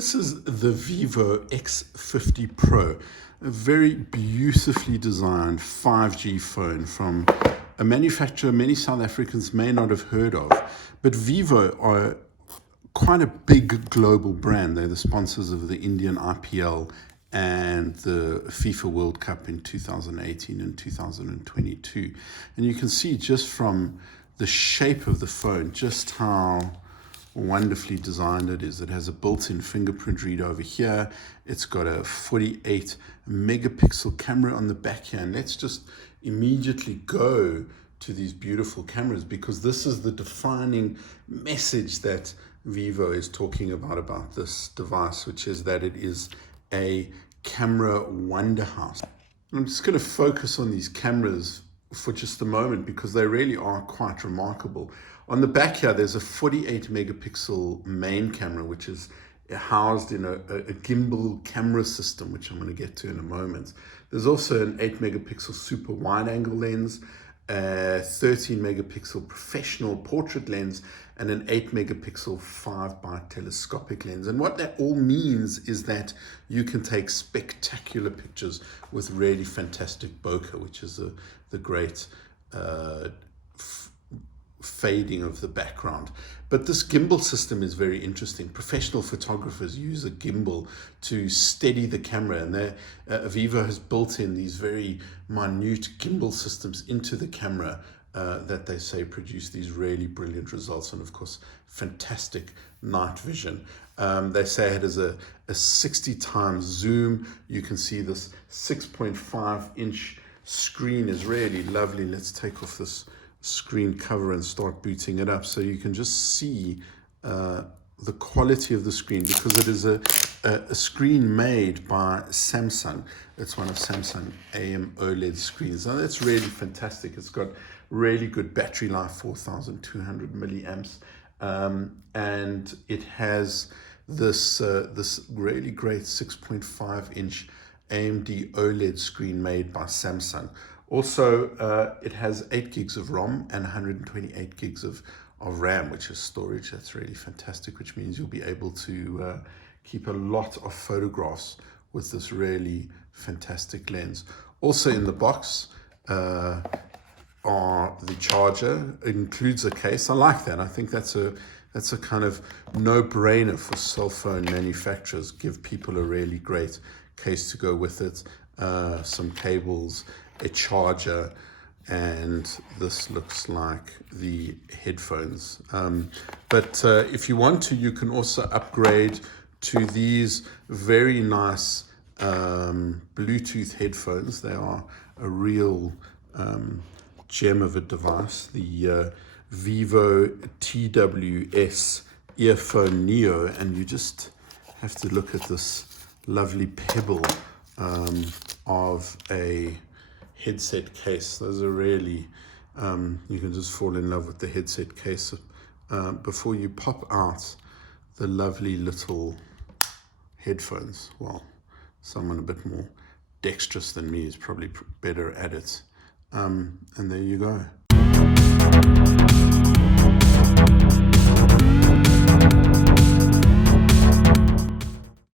this is the Vivo X50 Pro, a very beautifully designed 5G phone from a manufacturer many South Africans may not have heard of. But Vivo are quite a big global brand. They're the sponsors of the Indian IPL and the FIFA World Cup in 2018 and 2022. And you can see just from the shape of the phone just how wonderfully designed it is. It has a built-in fingerprint reader over here. It's got a 48 megapixel camera on the back here. And let's just immediately go to these beautiful cameras, because this is the defining message that Vivo is talking about this device, which is that it is a camera wonder house. I'm just going to focus on these cameras for just a moment because they really are quite remarkable. On the back here, there's a 48 megapixel main camera, which is housed in a gimbal camera system, which I'm going to get to in a moment. There's also an 8 megapixel super wide angle lens, a 13 megapixel professional portrait lens, and an 8 megapixel 5x telescopic lens. And what that all means is that you can take spectacular pictures with really fantastic bokeh, which is the great fading of the background. But this gimbal system is very interesting. Professional photographers use a gimbal to steady the camera, and Vivo has built in these very minute gimbal systems into the camera that they say produce these really brilliant results, and of course fantastic night vision. They say it has a 60 times zoom. You can see this 6.5 inch screen is really lovely. Let's take off this screen cover and start booting it up so you can just see the quality of the screen, because it is a screen made by Samsung. It's one of Samsung AMOLED screens. Now that's really fantastic. It's got really good battery life, 4,200 milliamps, and it has this really great 6.5 inch AMD OLED screen made by Samsung. Also, it has 8 gigs of ROM and 128 gigs of RAM, which is storage. That's really fantastic, which means you'll be able to keep a lot of photographs with this really fantastic lens. Also in the box are the charger. It includes a case. I like that. I think that's a kind of no-brainer for cell phone manufacturers. Give people a really great case to go with it. Some cables, a charger, and this looks like the headphones. But if you want to, you can also upgrade to these very nice Bluetooth headphones. They are a real gem of a device. The Vivo TWS Earphone Neo, and you just have to look at this lovely pebble of a headset case. Those are really, you can just fall in love with the headset case before you pop out the lovely little headphones. Well, someone a bit more dexterous than me is probably better at it. And there you go.